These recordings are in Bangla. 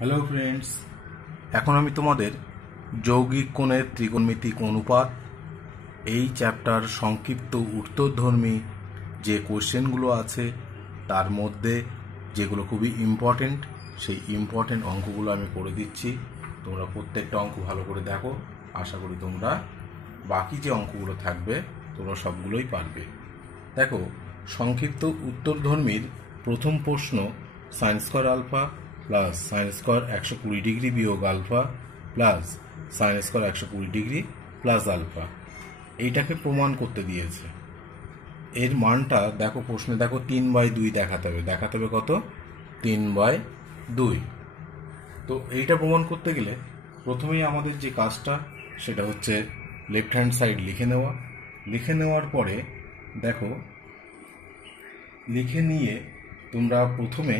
হ্যালো ফ্রেন্ডস, এখন আমি তোমাদের যৌগিক কোণের ত্রিকোণমিতিক অনুপাত এই চ্যাপ্টার সংক্ষিপ্ত উত্তরধর্মী যে কোশ্চেনগুলো আছে তার মধ্যে যেগুলো খুবই ইম্পর্টেন্ট সেই ইম্পর্টেন্ট অঙ্কগুলো আমি করে দিচ্ছি। তোমরা প্রত্যেকটা অঙ্ক ভালো করে দেখো, আশা করি তোমরা বাকি যে অঙ্কগুলো থাকবে তোমরা সবগুলোই পারবে। দেখো, সংক্ষিপ্ত উত্তরধর্মীর প্রথম প্রশ্ন sine square alpha plus sine square 120 degree বিয়োগ alpha plus sine square 120 degree plus alpha, এইটাকে প্রমাণ করতে দিয়েছে। এর মানটা দেখো, প্রশ্নে দেখো 3/2 দেখাতে হবে কত? 3/2। তো এইটা প্রমাণ করতে গেলে প্রথমেই আমাদের যে কাজটা সেটা হচ্ছে লেফট হ্যান্ড সাইড লিখে নেওয়ার পরে দেখো, লিখে নিয়ে তোমরা প্রথমে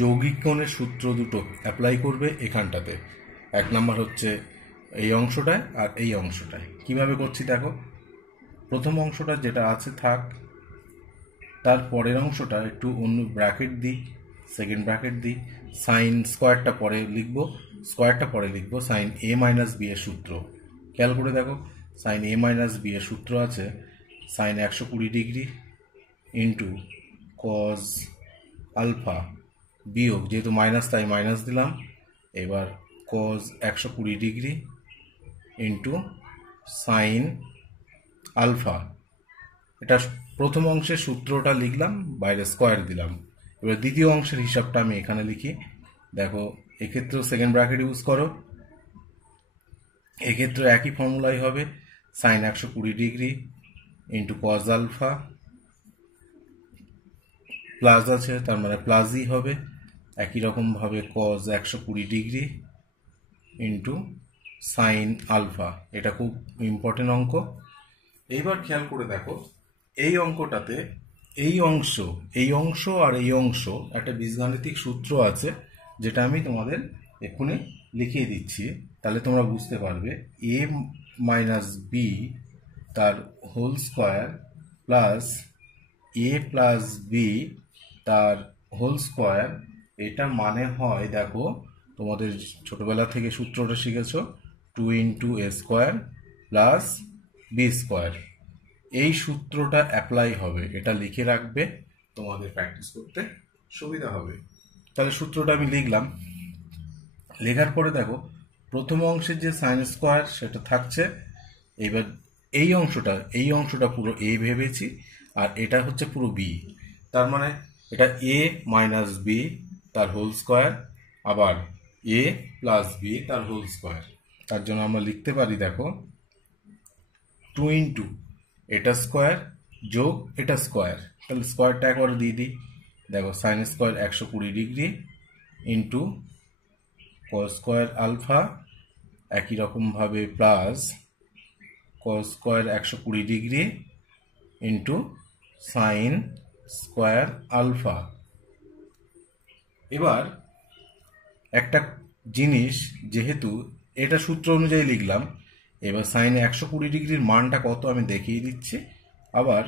যৌগিক কোণের সূত্র দুটো অ্যাপ্লাই করবে এখানটাতে। এক নাম্বার হচ্ছে এই অংশটায় আর এই অংশটায়। কিভাবে করছি দেখো, প্রথম অংশটা যেটা আছে থাক, তার পরের অংশটা একটু অন্য ব্র্যাকেট দিই, সেকেন্ড ব্র্যাকেট দিই। সাইন স্কোয়ারটা পরে লিখবো সাইন এ মাইনাস বি এর সূত্র। খেয়াল করে দেখো, সাইন এ মাইনাস বি এর সূত্র আছে sine 120 degree into cos alpha বিয়োগ, যেহেতু মাইনাস তাই মাইনাস দিলাম, এবার cos 120 degree into sine alpha. এটা প্রথম অংশের সূত্রটা লিখলাম, বাইরে স্কোয়ার দিলাম। এবার দ্বিতীয় অংশের হিসাবটা আমি এখানে লিখি। দেখো, এক্ষেত্রেও সেকেন্ড ব্র্যাকেট ইউজ করো, এক্ষেত্রে একই ফর্মুলাই হবে sine 120 degree into cos alpha, plus আছে তার মানে প্লাসই হবে, একই রকমভাবে cos 120 degree into sine alpha. এটা খুব ইম্পর্টেন্ট অঙ্ক। এইবার খেয়াল করে দেখো, এই অঙ্কটাতে এই অংশ আর এই অংশ একটা বীজগাণিতিক সূত্র আছে, যেটা আমি তোমাদের এক্ষুনি লিখিয়ে দিচ্ছি, তাহলে তোমরা বুঝতে পারবে। এ মাইনাস বি তার whole square plus A plus B তার হোল স্কোয়ার, এটা মানে হয়, দেখো তোমাদের ছোটবেলা থেকে সূত্রটা শিখেছো, 2 into A square plus B square. এই সূত্রটা অ্যাপ্লাই হবে, এটা লিখে রাখবে, তোমাদের প্র্যাকটিস করতে সুবিধা হবে। তাহলে সূত্রটা আমি লিখলাম, লেখার পরে দেখো প্রথম অংশের যে সাইন স্কোয়ার সেটা থাকছে। এবার এই অংশটা পুরো এ ভেবেছি, আর এটা হচ্ছে পুরো বি, তার মানে এটা এ মাইনাস বি তার হোল স্কোয়ার, আবার এ প্লাস বি তার হোল স্কোয়ার। তার জন্য আমরা লিখতে পারি, দেখো 2 ইন্টু এটা স্কোয়ার যোগ এটা স্কোয়ার, তাহলে স্কোয়ারটা একবার দিয়ে দিই। দেখো sine square 120 degree into cos square alpha, একই রকমভাবে plus cos square 120 degree into sine square alpha. এবার একটা জিনিস, যেহেতু এটা সূত্র অনুযায়ী লিখলাম, এবার সাইন 120 ডিগ্রির মানটা কত আমি দেখিয়ে দিচ্ছি। আবার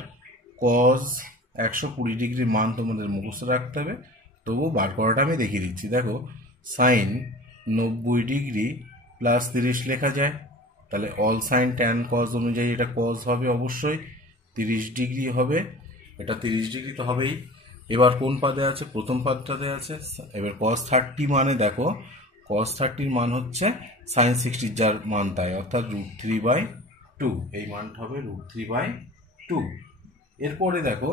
কজ 120 ডিগ্রির মান তোমাদের মুখস্থ রাখতে হবে, তবু বার করাটা আমি দেখিয়ে দিচ্ছি। দেখো, সাইন 90 ডিগ্রি প্লাস 30 লেখা যায়, তাহলে অল সাইন ট্যান কজ অনুযায়ী এটা কজ হবে, অবশ্যই 30 ডিগ্রি হবে, এটা 30 ডিগ্রি তো হবেই। এবার কোন পাদে আছে? প্রথম পাদটাতে আছে। এবার কস 30 মানে দেখো, কস 30 মান হচ্ছে সাইন 60 যার মান তাই, অর্থাৎ √3/2, এই মানটা হবে √3/2। এরপরে দেখো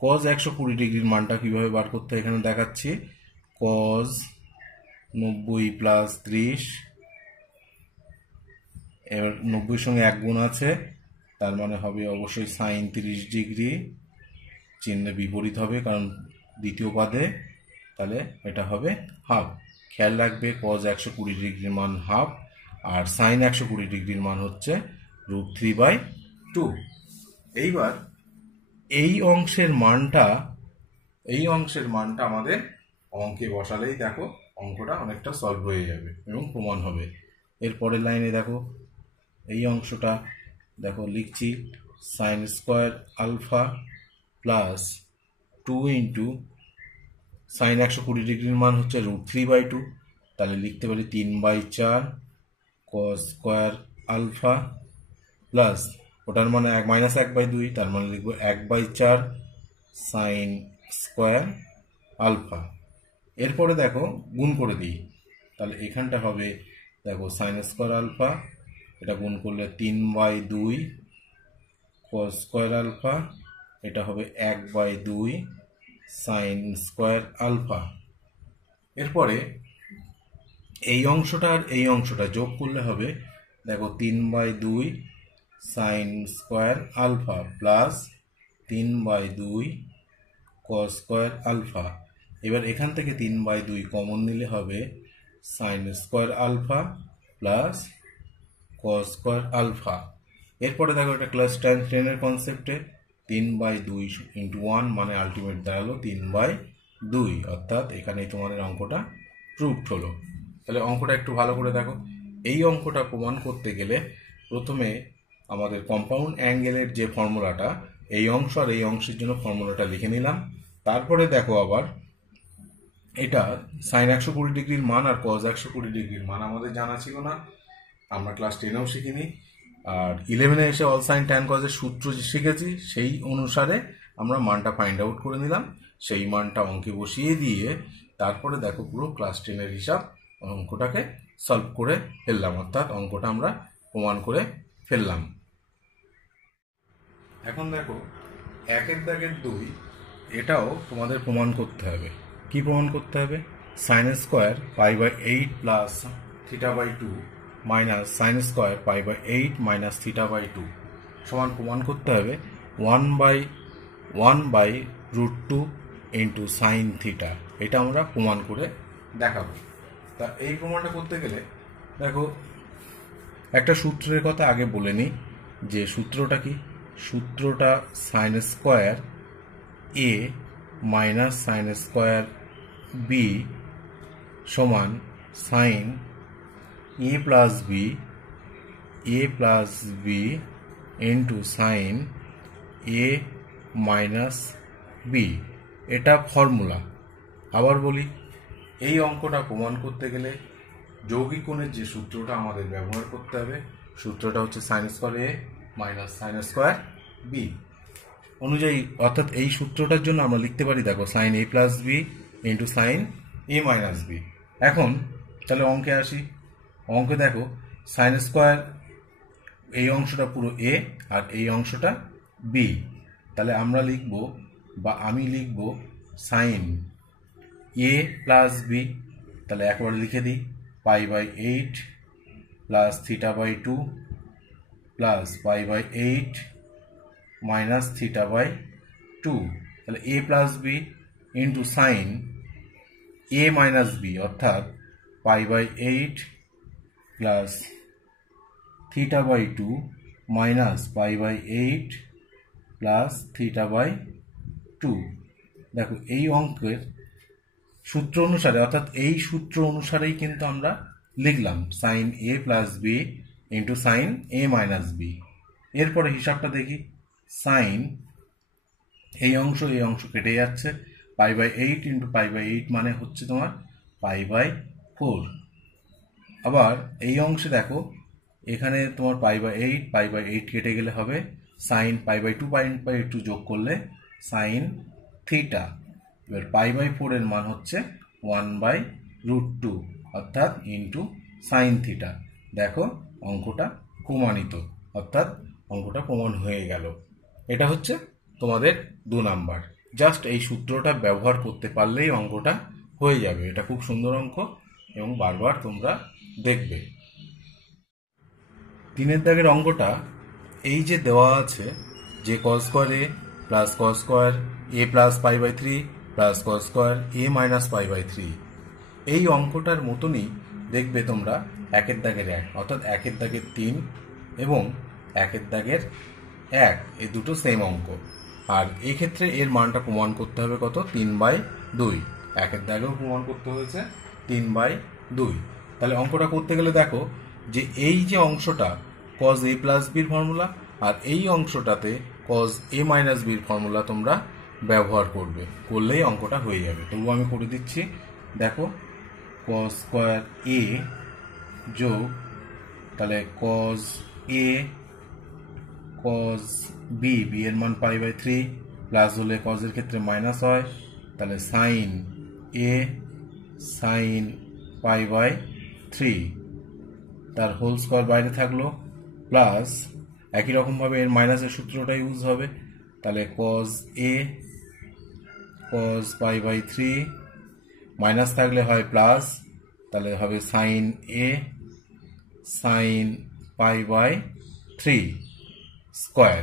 কজ 120 ডিগ্রির মানটা কিভাবে বার করতে হয় এখানে দেখাচ্ছি। কজ 90 প্লাস 30, এবার 90-এর সঙ্গে 1 গুণ আছে, তার মানে হবে অবশ্যই সাইন 30 ডিগ্রি, চিহ্নে বিপরীত হবে কারণ দ্বিতীয় পাদে, তাহলে এটা হবে হাফ। খেয়াল রাখবে, কজ 120 ডিগ্রির মান হাফ, আর সাইন 120 ডিগ্রির মান হচ্ছে √3/2। এইবার এই অংশের মানটা আমাদের অঙ্কে বসালেই দেখো অঙ্কটা অনেকটা সলভ হয়ে যাবে এবং প্রমাণ হবে। এরপরের লাইনে দেখো, এই অংশটা দেখো লিখছি sine square alpha plus 2 into sine 120 ডিগ্রির মান হচ্ছে √3/2, তাহলে লিখতে পারি 3/4 কস স্কোয়ার আলফা প্লাস ওটার মানে -1/2, তার মানে লিখবো 1/4 সাইন স্কোয়ার আলফা। এরপরে দেখো গুণ করে দিই, তাহলে এখানটা হবে দেখো সাইন স্কোয়ার আলফা, এটা গুণ করলে 3/2 কস স্কোয়ার আলফা, এটা হবে 1/2 সাইন স্কোয়ার আলফা। এরপরে এই অংশটা আর এই অংশটা যোগ করলে হবে দেখো 3/2 sine square alpha plus 3/2 cos square alpha. এবার এখান থেকে 3/2 কমন নিলে হবে sine square alpha plus cos square alpha. এরপরে দেখো এটা ক্লাস 10 কনসেপ্টে 3/2 ইন্টু 1 মানে আলটিমেট দাঁড়ালো 3/2, অর্থাৎ এখানে তোমাদের অঙ্কটা প্রুভড হলো। তাহলে অঙ্কটা একটু ভালো করে দেখো। এই অঙ্কটা প্রমাণ করতে গেলে প্রথমে আমাদের কম্পাউন্ড অ্যাঙ্গেলের যে ফর্মুলাটা, এই অংশ আর এই অংশের জন্য ফর্মুলাটা লিখে নিলাম। তারপরে দেখো আবার এটা সাইন 120 ডিগ্রির মান আর কজ 120 ডিগ্রির মান আমাদের জানা ছিল না, আমরা ক্লাস 10এও শিখিনি। আর 11-এ এসে অল সাইন ট্যান কজের সূত্র শিখেছি, সেই অনুসারে আমরা মানটা ফাইন্ড আউট করে নিলাম। সেই মানটা অঙ্কে বসিয়ে দিয়ে তারপরে দেখো পুরো ক্লাস 10-এর হিসাব অঙ্কটাকে সলভ করে ফেললাম, অর্থাৎ অঙ্কটা আমরা প্রমাণ করে ফেললাম। এখন দেখো 1-এর দাগের 2, এটাও তোমাদের প্রমাণ করতে হবে। কি প্রমাণ করতে হবে? Sine square π/8 plus θ/2 minus sine square π/8 minus θ/2 সমান প্রমাণ করতে হবে 1/√2 ইন্টু সাইন থিটা। এটা আমরা প্রমাণ করে দেখাবো। তা এই প্রমাণটা করতে গেলে দেখো একটা সূত্রের কথা আগে বলে নিই, যে সূত্রটা কি? সূত্রটা সাইন স্কোয়ার এ মাইনাস সাইন স্কোয়ার বি সমান সাইন এ প্লাস বি ইন্টু সাইন এ মাইনাস বি। এটা ফর্মুলা। আবার বলি, এই অঙ্কটা প্রমাণ করতে গেলে যৌগিক কোণের যে সূত্রটা আমাদের ব্যবহার করতে হবে, সূত্রটা হচ্ছে সাইন স্কোয়ার এ মাইনাস সাইন স্কোয়ার বি অনুযায়ী, অর্থাৎ এই সূত্রটার জন্য আমরা লিখতে পারি দেখো সাইন এ প্লাস বি ইন্টু সাইন এ মাইনাস বি। এখন তাহলে অঙ্কে আসি। অঙ্কে দেখো সাইন স্কোয়ার এই অংশটা পুরো এ আর এই অংশটা বি, তাহলে আমরা লিখব বা আমি লিখব সাইন এ প্লাস বি। তাহলে একবার লিখে দিই π/8 প্লাস θ/2 প্লাস π/8 মাইনাস θ/2। তাহলে এ প্লাস বি ইন্টু সাইন এ মাইনাস বি, অর্থাৎ π/8 প্লাস θ/2 মাইনাস π/8 প্লাস θ/2। দেখো এই অঙ্কের সূত্র অনুসারে, অর্থাৎ এই সূত্র অনুসারেই কিন্তু আমরা লিখলাম সাইন এ প্লাস বি ইন্টু সাইন এ মাইনাস বি। এরপরে হিসাবটা দেখি। সাইন এই অংশ কেটে যাচ্ছে, π/8 ইন্টু π/8 মানে হচ্ছে তোমার π/4। আবার এই অংশে দেখো এখানে তোমার π/8 কেটে গেলে হবে সাইন π/2 যোগ করলে সাইন থিটা। এবার π/4 এর মান হচ্ছে 1/√2 অর্থাৎ ইন্টু সাইন থিটা। দেখো অঙ্কটা প্রমাণিত, অর্থাৎ অঙ্কটা প্রমাণ হয়ে গেল। এটা হচ্ছে তোমাদের 2 নাম্বার। জাস্ট এই সূত্রটা ব্যবহার করতে পারলেই অঙ্কটা হয়ে যাবে। এটা খুব সুন্দর অঙ্ক এবং বারবার তোমরা দেখবে। 3-এর দাগের অঙ্কটা এই যে দেওয়া আছে যে কস স্কোয়ার এ প্লাস কস স্কোয়ার এ প্লাস π/3 প্লাস কস স্কোয়ার এ মাইনাস π/3, এই অঙ্কটার মতনই দেখবে তোমরা 1-এর দাগের 1, অর্থাৎ 1-এর দাগের 3 এবং 1-এর দাগের 1, এই দুটো সেম অঙ্ক। আর এক্ষেত্রে এর মানটা প্রমাণ করতে হবে কত? 3/2। 1-এর দাগেও প্রমাণ করতে হয়েছে 3/2। তাহলে অঙ্কটা করতে গেলে দেখো যে এই যে অংশটা কজ এ প্লাস বির ফর্মুলা আর এই অংশটাতে কজ এ মাইনাস বির ফর্মুলা তোমরা ব্যবহার করবে, করলেই অঙ্কটা হয়ে যাবে। তবু আমি করে দিচ্ছি। দেখো কস স্কোয়ার এ যোগ তাহলে কস এ কস বি, বি এর মান π/3, প্লাস হলে কজের ক্ষেত্রে মাইনাস হয়, তাহলে সাইন এ সাইন π/3 তার হোল স্কোয়ার বাইরে থাকলো, প্লাস একই রকমভাবে এর মাইনাসের সূত্রটা ইউজ হবে, তাহলে কজ এ কজ π/3 মাইনাস থাকলে হয় প্লাস, তাহলে হবে সাইন এ সাইন π/3 স্কোয়ার।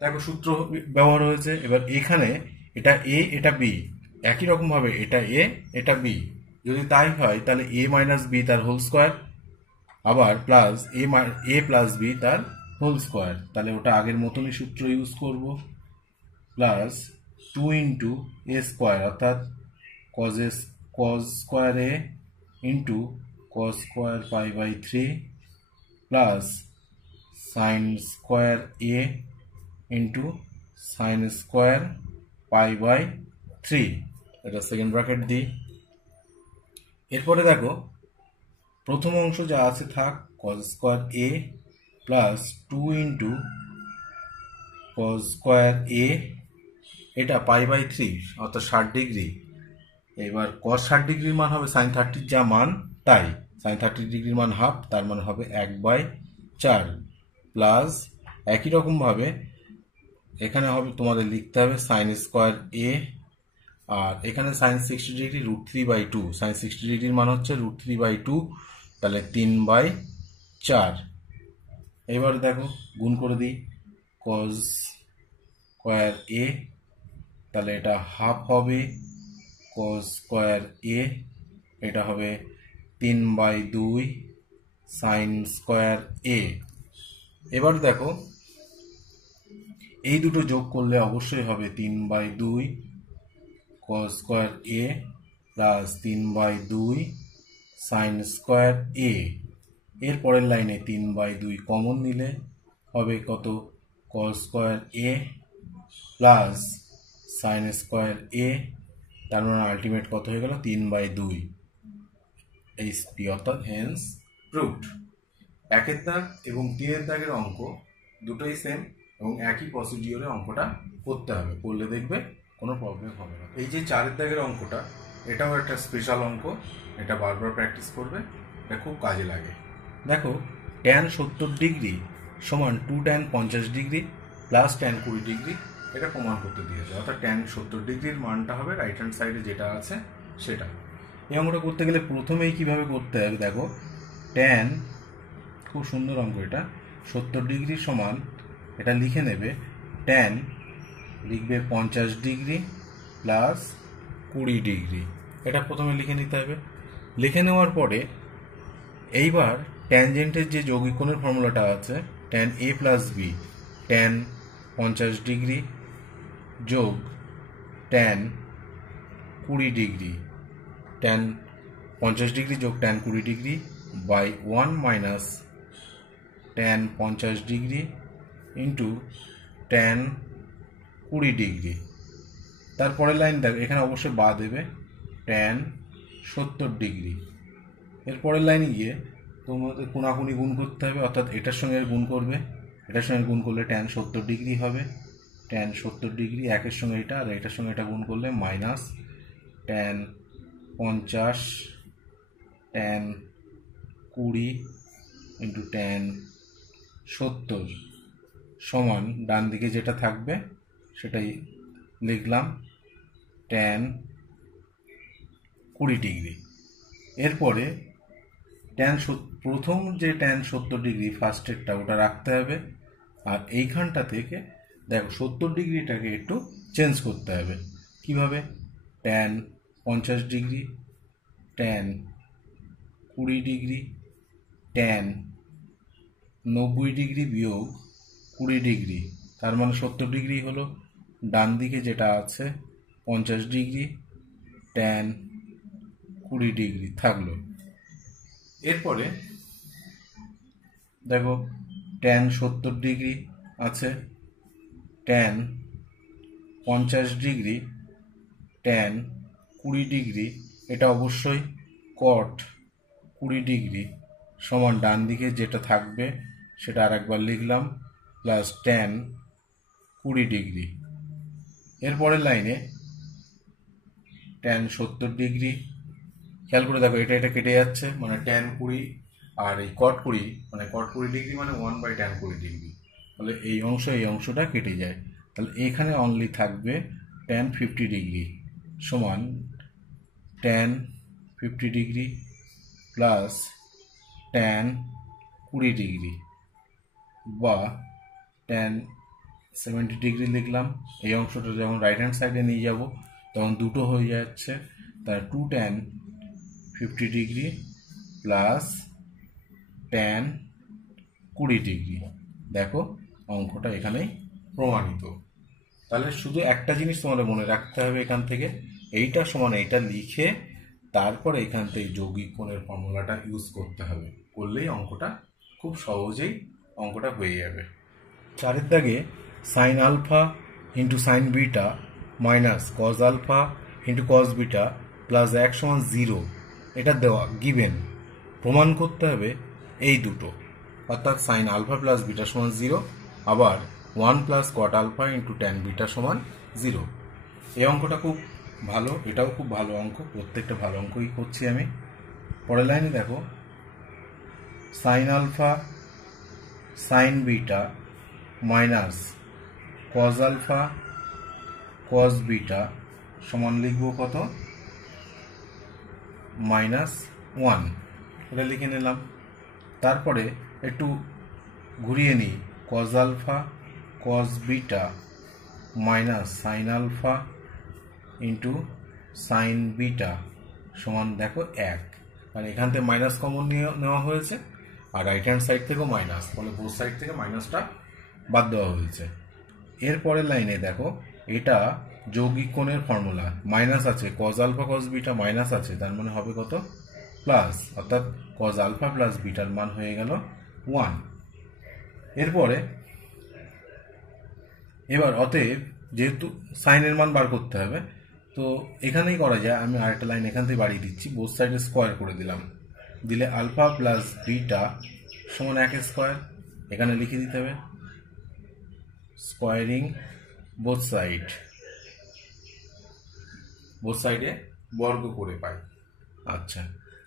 দেখো সূত্র ব্যবহার হয়েছে। এবার এখানে এটা এ এটা বি, একই রকম ভাবে এটা এ এটা বি, যদি তাই হয় তাহলে এ মাইনাস বি তার হোল স্কোয়ার, আবার প্লাস এ প্লাস বি তার হোল স্কোয়ার, তাহলে ওটা আগের মতনই সূত্র ইউজ করব, প্লাস 2 ইন্টু এ স্কোয়ার অর্থাৎ cos square A into cos square π/3 plus sine square A into sine square π/3, এটা সেকেন্ড ব্র্যাকেট দিই। এরপরে দেখো প্রথম অংশ যা আছে থাক, কজ স্কোয়ার এ প্লাস 2 ইন্টু কজ স্কোয়ার এ, এটা π/3 অর্থাৎ 60 ডিগ্রি। এবার কজ 60 ডিগ্রির মান হবে সাইন 30 যা মান তাই, সাইন 30 ডিগ্রির মান হাফ, তার মানে হবে 1/4, প্লাস একই রকম ভাবে এখানে হবে তোমাদের লিখতে হবে সাইন স্কোয়ার এ, আর এখানে সাইন 60 ডিগ্রি √3/2, সাইন 60 ডিগ্রির মান হচ্ছে √3/2, তাহলে 3/4। এবার দেখো গুণ করে দিই, কজ স্কোয়ার এ তাহলে এটা হাফ হবে, কজ স্কোয়ার এ এটা হবে 3/2 সাইন স্কোয়ার এ। এবার দেখো এই দুটো যোগ করলে অবশ্যই হবে 3/2 কজ স্কোয়ার এ প্লাস 3/2 সাইন স্কোয়ার এ। এর পরের লাইনে 3/2 কমন নিলে হবে কত, কজ স্কোয়ার এ প্লাস সাইন স্কোয়ার এ, তার মানে আলটিমেট কত হয়ে গেল 3/2 এইচপি, অর্থাৎ হেন্স প্রুভড। একের দাগ এবং 3-এর দাগের অঙ্ক দুটোই সেম এবং একই প্রসিডিওরে অঙ্কটা করতে হবে, করলে দেখবে কোনো প্রবলেম হবে না। এই যে 4-এর দাগের অঙ্কটা, এটাও একটা স্পেশাল অঙ্ক, এটা বারবার প্র্যাকটিস করবে, এটা খুব কাজে লাগে। দেখো tan 70 ডিগ্রি সমান 2 tan 50 degree plus tan 20 degree, এটা প্রমাণ করতে দিয়েছে, অর্থাৎ tan 70 ডিগ্রির মানটা হবে রাইট হ্যান্ড সাইডে যেটা আছে সেটা। এই অঙ্কটা করতে গেলে প্রথমেই কিভাবে করতে হবে দেখো, tan, খুব সুন্দর অঙ্ক এটা, 70 ডিগ্রি সমান এটা লিখে নেবে tan, লিখবে 50 ডিগ্রি প্লাস 20 ডিগ্রি, এটা প্রথমে লিখে নিতে হবে। লিখে নেওয়ার পরে এইবার ট্যানজেন্টের যে যৌগিক কোণের ফর্মুলাটা আছে, tan a plus B, tan 50 degree যোগ tan 20 ডিগ্রি, tan 50 ডিগ্রি যোগ tan 20 degree by 1 minus tan 50 degree into tan 20 degree. তারপরের লাইন দেখো, এখানে অবশ্যই বাদ দেবে tan 70 ডিগ্রি। এরপরের লাইনে গিয়ে তোমাদের কোনাকুনি গুণ করতে হবে, অর্থাৎ এটার সঙ্গে গুণ করবে, এটার সঙ্গে গুণ করলে tan 70 ডিগ্রি হবে, tan 70 ডিগ্রি একের সঙ্গে এটা আর এটার সঙ্গে এটা গুণ করলে minus tan 50 tan 20 into tan 70 সমান ডান দিকে যেটা থাকবে সেটাই লিখলাম tan 20 ডিগ্রি। এরপরে প্রথম যে tan 70 ডিগ্রি ফার্স্টেরটা ওটা রাখতে হবে, আর এইখানটা থেকে দেখো 70 ডিগ্রিটাকে একটু চেঞ্জ করতে হবে। কিভাবে, tan 50 degree tan 20 degree tan 90 degree বিয়োগ 20 ডিগ্রি, তার মানে 70 ডিগ্রি হলো, ডান দিকে যেটা আছে 50 ডিগ্রি tan 20 ডিগ্রি থাকলো। এরপরে দেখো tan 70 ডিগ্রি আছে, tan 50 ডিগ্রি tan 20 ডিগ্রি, এটা অবশ্যই কট 20 ডিগ্রি সমান ডান দিকে যেটা থাকবে সেটা আর একবার লিখলাম প্লাস ট্যান 20 ডিগ্রি। এরপরের লাইনে ট্যান 70 ডিগ্রি। খেয়াল করে দেখো এটা কেটে যাচ্ছে, মানে ট্যান 20 আর এই কট 20 মানে কট 20 ডিগ্রি মানে 1/ট্যান 20 ডিগ্রি, তাহলে এই অংশটা কেটে যায়। তাহলে এখানে অনলি থাকবে ট্যান 50 ডিগ্রি সমান tan 50 degree plus tan 20 degree বা ট্যান 70 ডিগ্রি লিখলাম। এই অংশটা যখন রাইট হ্যান্ড সাইডে নিয়ে যাব তখন দুটো হয়ে যাচ্ছে, তার 2 tan 50 degree plus tan 20 degree. দেখো অঙ্কটা এখানেই প্রমাণিত। তাহলে শুধু একটা জিনিস তোমাদের মনে রাখতে হবে, এখান থেকে এইটা সমান এইটা লিখে তারপর এখান থেকে যৌগিক কোণের ফর্মুলাটা ইউজ করতে হবে, করলেই অঙ্কটা খুব সহজেই অঙ্কটা হয়ে যাবে। 4 দাগে sine alpha into sine beta minus cos alpha into cos beta plus 1 সমান 0 এটা দেওয়া গিভেন। প্রমাণ করতে হবে এই দুটো, অর্থাৎ সাইন আলফা প্লাস বিটা সমান 0, আবার 1 plus cot alpha into tan beta সমান 0। এই অঙ্কটা খুব ভালো, এটাও খুব ভালো অঙ্ক, প্রত্যেকটা ভালো অঙ্কই করছি আমি। পরের লাইনে দেখো sine alpha sine beta minus cos alpha cos beta সমান লিখবো কত, -1, এটা লিখে নিলাম। তারপরে একটু ঘুরিয়ে নিই, cos alpha cos beta minus sine alpha into sine beta সমান দেখো 1, মানে এখান থেকে মাইনাস কমন নেওয়া হয়েছে আর রাইট হ্যান্ড সাইড থেকেও মাইনাস, ফলে বোথ সাইড থেকে মাইনাসটা বাদ দেওয়া হয়েছে। এরপরের লাইনে দেখো এটা যৌগিক কোণের ফর্মুলা, মাইনাস আছে cos alpha cos beta minus আছে, তার মানে হবে কত প্লাস, অর্থাৎ কজ আলফা প্লাস বিটার মান হয়ে গেল 1। এরপরে এবার অতএব যেহেতু সাইনের মান বার করতে হবে তো এখানেই করা যায়, আমি আরেকটা লাইন এখান থেকে বাড়িয়ে দিচ্ছি, বোথ সাইডে স্কোয়ার করে দিলাম, দিলে আলফা প্লাস বিটা সমান 1 স্কোয়ার, এখানে লিখে দিতে হবে স্কোয়ারিং বোথ সাইডে বর্গ করে পাই। আচ্ছা,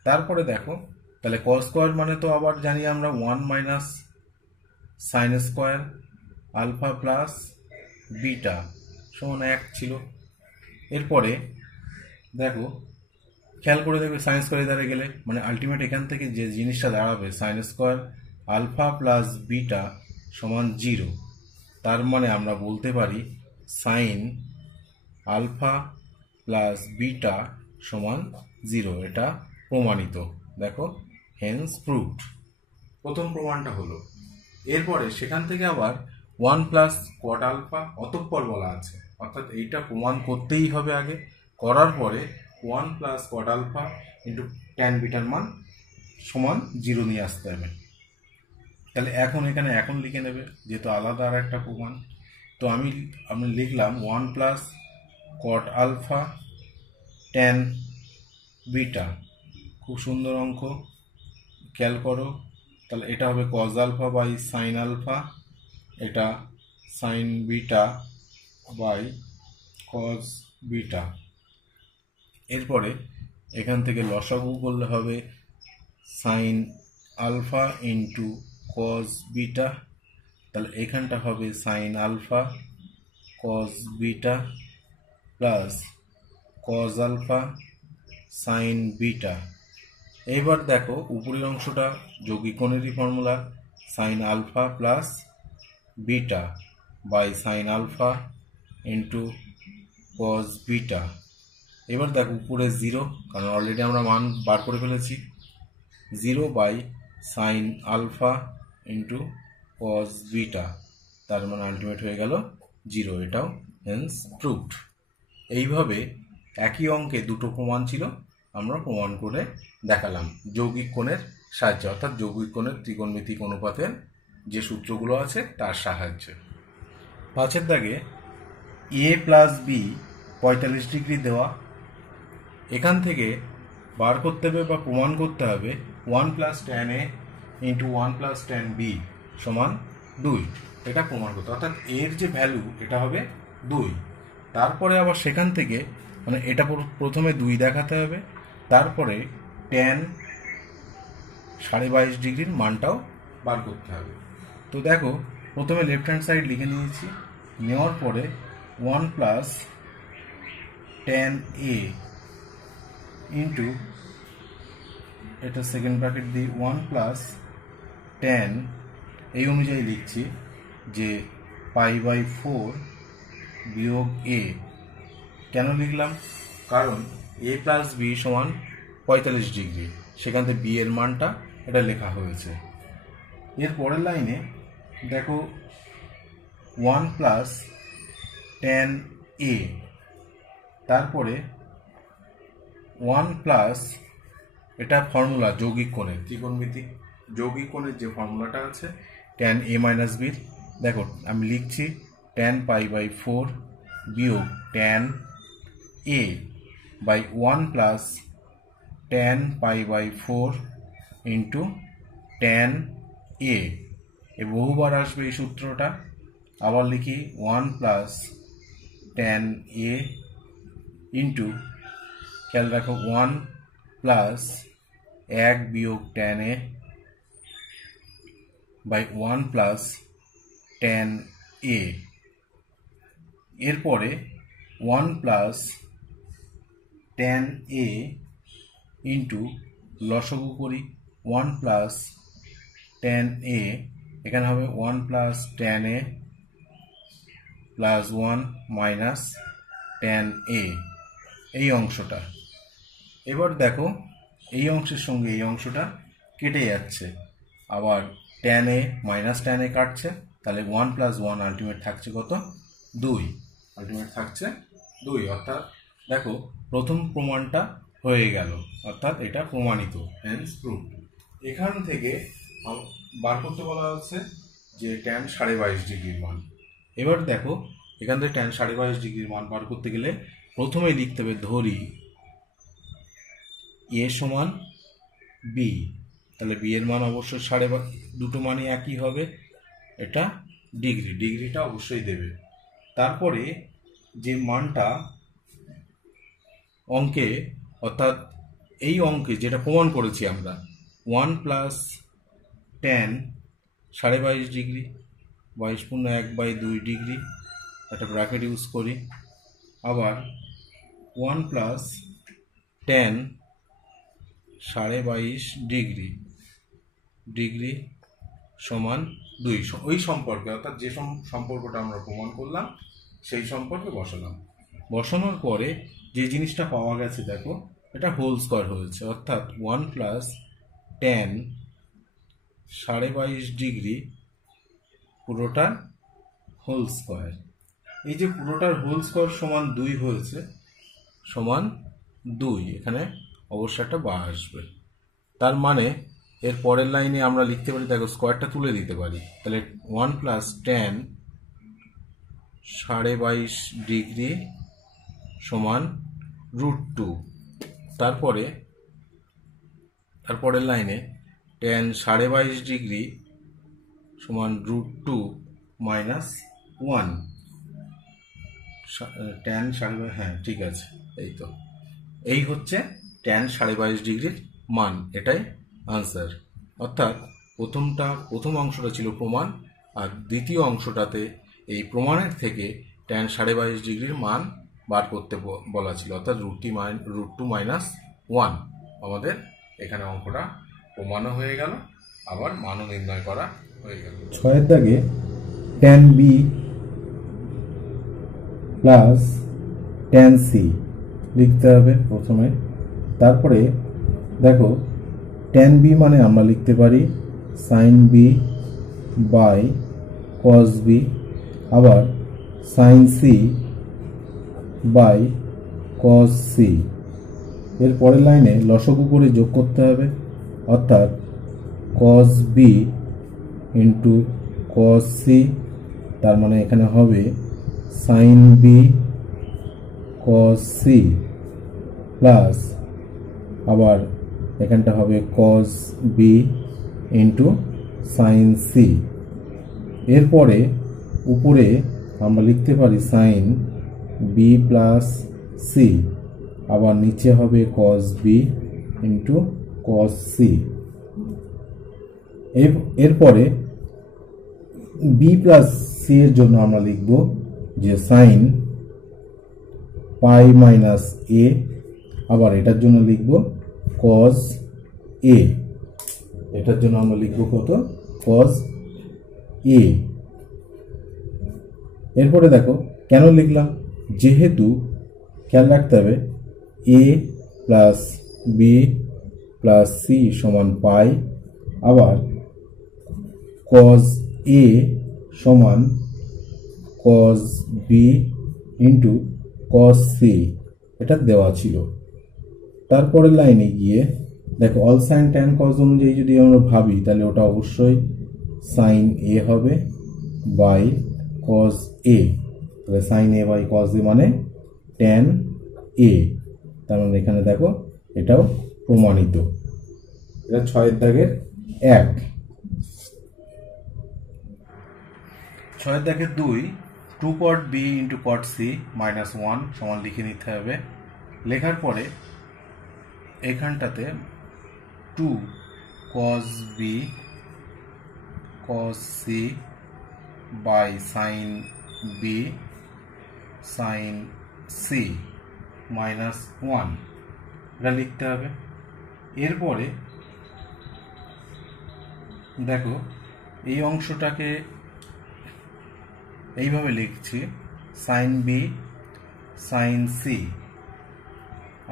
তারপরে দেখো তাহলে কস স্কোয়ার মানে তো আবার জানি আমরা 1 minus sine square alpha plus beta সমান 1 ছিল। এরপরে দেখো খেয়াল করে দেখবে সাইন স্কোয়ার দ্বারা গেলে মানে আলটিমেট এখান থেকে যে জিনিসটা দাঁড়াবে sine square alpha plus beta সমান 0, তার মানে আমরা বলতে পারি সাইন আলফা প্লাস বিটা সমান 0, এটা প্রমাণিত। দেখো হেন্স প্রুভড, প্রথম প্রমাণটা হলো। এরপরে সেখান থেকে আবার 1 প্লাস কট আলফা অতঃপর বলা আছে, অর্থাৎ এইটা প্রমাণ করতেই হবে আগে, করার পরে 1 plus cot alpha into tan বিটার মান সমান 0 নিয়ে আসতে হবে। তাহলে এখানে এখন লিখে নেবে, যেহেতু আলাদা আর একটা প্রমাণ। তো আমি লিখলাম 1 plus cot alpha tan beta, খুব সুন্দর অঙ্ক, খেয়াল করো। তাহলে এটা হবে cos alpha by sine alpha, এটা sine beta by cos beta. এরপরে এখান থেকে লসাগু করলে হবে sine alpha into cos beta, তাহলে এখানটা হবে sine alpha cos beta plus cos alpha sine beta. এইবার দেখো উপরের অংশটা যৌগিক কোণেরই formula, sine alpha plus beta by sine alpha into cos beta. এবার দেখো উপরে 0, কারণ অলরেডি আমরা মান বার করে ফেলেছি, 0 by sine alpha into cos beta, তার মানে আলটিমেট হয়ে গেল 0, এটাও হেন্স প্রুভড। এইভাবে একই অঙ্কে দুটো প্রমাণ ছিল, আমরা প্রমাণ করে দেখালাম যৌগিক কোণের সাহায্যে, অর্থাৎ যৌগিক কোণের ত্রিকোণমিতিক অনুপাতের যে সূত্রগুলো আছে তার সাহায্যে। 5 দাগে এ প্লাস বি 45 ডিগ্রি দেওয়া, এখান থেকে বার করতে হবে বা প্রমাণ করতে হবে 1 plus tan A into 1 plus tan B সমান 2, এটা প্রমাণ করতে, অর্থাৎ এর যে ভ্যালু এটা হবে 2। তারপরে আবার সেখান থেকে মানে এটা প্রথমে 2 দেখাতে হবে, তারপরে ট্যান 22.5 ডিগ্রির মানটাও বার করতে হবে। তো দেখো প্রথমে লেফট হ্যান্ড সাইড লিখে নিয়েছি, নেওয়ার পরে 1 প্লাস ট্যান এ ইন্টু এটা সেকেন্ড ব্র্যাকেট দিই 1 প্লাস ট্যান এই অনুযায়ী লিখছি যে π/4 বিয়োগ এ। কেন লিখলাম? কারণ এ প্লাস বি সমান 45 ডিগ্রি, সেখান থেকে বি এর মানটা এটা লেখা হয়েছে। এর পরের লাইনে দেখো 1 প্লাস ট্যান এ, তারপরে 1 প্লাস এটা ফর্মুলা যৌগিক কোণের, ত্রিকোণমিতিক যৌগিক কোণের যে ফর্মুলাটা আছে ট্যান এ মাইনাস বির, দেখো আমি লিখছি ট্যান π/4 বিয়োগ tan A by 1 plus tan π/4 into tan A. বহুবার আসবে এই সূত্রটা, আবার লিখি 1 প্লাস ট্যান এ ইন্টু, খেয়াল রাখো 1 প্লাস 1 বিয়োগ tan A by 1 plus tan A. এরপরে 1 প্লাস ট্যান এ ইন্টু লসাগু করি 1 প্লাস ট্যান এ, এখানে হবে 1 plus tan A plus 1 minus tan A, এই অংশটা। এবার দেখো এই অংশের সঙ্গে এই অংশটা কেটে যাচ্ছে, আবার tan A minus tan A কাটছে, তাহলে 1 প্লাস 1 আলটিমেট থাকছে কত? 2, আলটিমেট থাকছে 2। অর্থাৎ দেখো প্রথম প্রমাণটা হয়ে গেল, অর্থাৎ এটা প্রমাণিত, হেন্স প্রুভড। এখান থেকে বার করতে বলা হচ্ছে যে ট্যান 22.5 ডিগ্রির মান। এবার দেখো এখান থেকে ট্যান 22.5 ডিগ্রির মান বার করতে গেলে প্রথমে লিখতে হবে, ধরি এ সমান বি, তাহলে বি এর মান অবশ্যই 22.5, দুটো মানই একই হবে, এটা ডিগ্রি, ডিগ্রিটা অবশ্যই দেবে। তারপরে যে মানটা অঙ্কে, অর্থাৎ এই অঙ্কে যেটা প্রমাণ করেছি আমরা 1 প্লাস ট্যান 22.5 ডিগ্রি 22.1/2 ডিগ্রি, একটা ব্র্যাকেট ইউজ করি, আবার 1 প্লাস ট্যান 22.5 ডিগ্রি ডিগ্রি সমান 2, ওই সম্পর্কে, অর্থাৎ যে সম্পর্কটা আমরা প্রমাণ করলাম সেই সম্পর্কে বসালাম। বসানোর পরে যে জিনিসটা পাওয়া গেছে দেখো এটা হোল স্কয়ার হয়েছে, অর্থাৎ 1 প্লাস ট্যান 22.5 ডিগ্রি পুরোটা হোল স্কয়ার। এই যে পুরোটার হোল স্কয়ার সমান 2 হয়েছে, সমান 2, এখানে অবশ্যই একটা বা আসবে। তার মানে এর পরের লাইনে আমরা লিখতে পারি, দেখো স্কয়ারটা তুলে দিতে পারি, তাহলে 1 প্লাস ট্যান 22.5 ডিগ্রি সমান √2। তারপরের লাইনে ট্যান 22.5 ডিগ্রি সমান √2 মাইনাস 1, ট্যান 22.5, হ্যাঁ ঠিক আছে, এই তো, এই হচ্ছে ট্যান 22.5 ডিগ্রির মান, এটাই আনসার। অর্থাৎ প্রথম অংশটা ছিল প্রমাণ, আর দ্বিতীয় অংশটাতে এই প্রমাণের থেকে ট্যান 22.5 ডিগ্রির মান বার করতে বলা ছিল, অর্থাৎ √2 মাইনাস 1। আমাদের এখানে অঙ্কটা প্রমাণও হয়ে গেল, আবার মানও নির্ণয় করা হয়ে গেল। 6 দাগে tan B plus tan C লিখতে হবে প্রথমে। তারপরে দেখো ট্যান বি মানে আমরা লিখতে পারি sine B by cos B, আবার sine C by cos C. এর পরের লাইনে লসাগু করে যোগ করতে হবে, অর্থাৎ cos B into cos C, তার মানে এখানে হবে sine B cos C plus আবার এখানটা হবে cos b into sin c। এরপরে উপরে আমরা লিখতে পারি sin b প্লাস c, আবার নিচে হবে cos b into cos c। এরপরে b প্লাস c এর জন্য আমরা লিখব যে sin পাই মাইনাস a, আবার এটার জন্য লিখব cos a, এটার জন্য আমরা লিখব কত cos a। এরপরে দেখো কেন লিখলাম, যেহেতু খেয়াল রাখতে হবে a plus b plus c সমান পাই, আবার cos a সমান cos b into cos c, এটা দেওয়া ছিল। তারপরের লাইনে গিয়ে দেখো অল সাইন ট্যান কস অনুযায়ী যদি আমরা ভাবি তাহলে ওটা অবশ্যই সাইন এ হবে বাই cos a, তাহলে sine A by cos a মানে ট্যান এ। তার মানে এখানে দেখো এটাও প্রমাণিত। এটা 6 দাগের 1। 6 দাগের 2 2 cot b into cot c minus 1 সমান লিখে নিতে হবে। লেখার পরে এখানটাতে 2 cos b cos c বাই sin b sin c minus 1 এটা লিখতে হবে। এরপরে দেখো এই অংশটাকে এইভাবে লিখছি sin b sin c,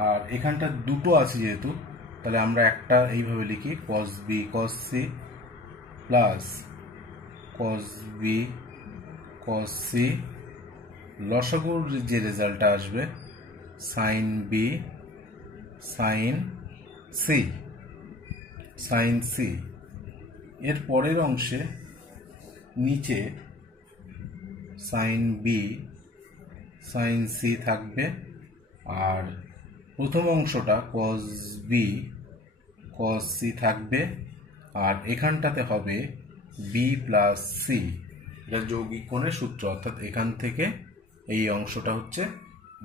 আর এখানটা দুটো আছে যেহেতু তাহলে আমরা একটা এইভাবে লিখি cos b cos c plus cos b cos c, লসাগুর যে রেজাল্টটা আসবে sin b sin c sin c। এর পরের অংশে নিচে sin b sin c থাকবে, আর প্রথম অংশটা cos b cos c থাকবে, আর এখানটাতে হবে b প্লাস c, এটা যৌগিক কোণের সূত্র, অর্থাৎ এখান থেকে এই অংশটা হচ্ছে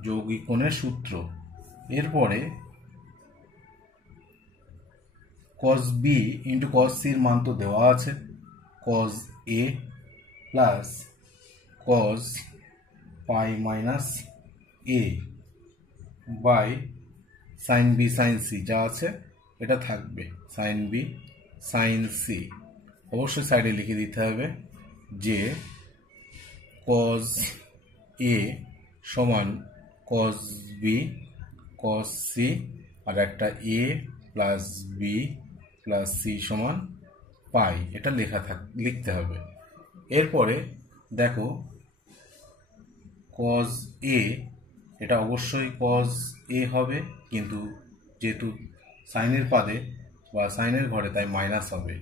যৌগিক কোণের সূত্র। এরপরে cos b into cos c এর মান তো দেওয়া আছে, cos a plus cos pi minus a by sin b sin c যা আছে এটা থাকবে sin b sin c। অবশ্যই সাইডে লিখে দিতে হবে যে cos a সমান cos b cos c, আর একটা a plus b plus c সমান পাই, এটা লিখতে হবে। এরপরে দেখো cos a এটা অবশ্যই cos a হবে, কিন্তু যেহেতু সাইনের পাদে বা সাইনের ঘরে তাই মাইনাস হবে,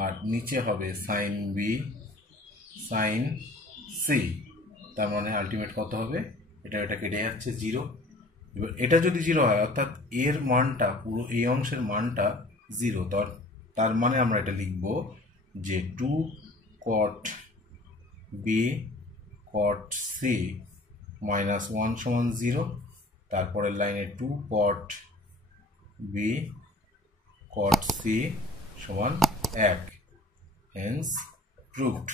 আর নিচে হবে sin b sin c, তার মানে আলটিমেট কত হবে, এটা কেটে যাচ্ছে 0। এবার এটা যদি 0 হয় অর্থাৎ এর মানটা পুরো এই অংশের মানটা 0, তার মানে আমরা এটা লিখব যে 2 cot b cot c minus 1 সমান 0। তারপরের লাইনে 2 cot b cot c সমান 1, হেন্স প্রুভড।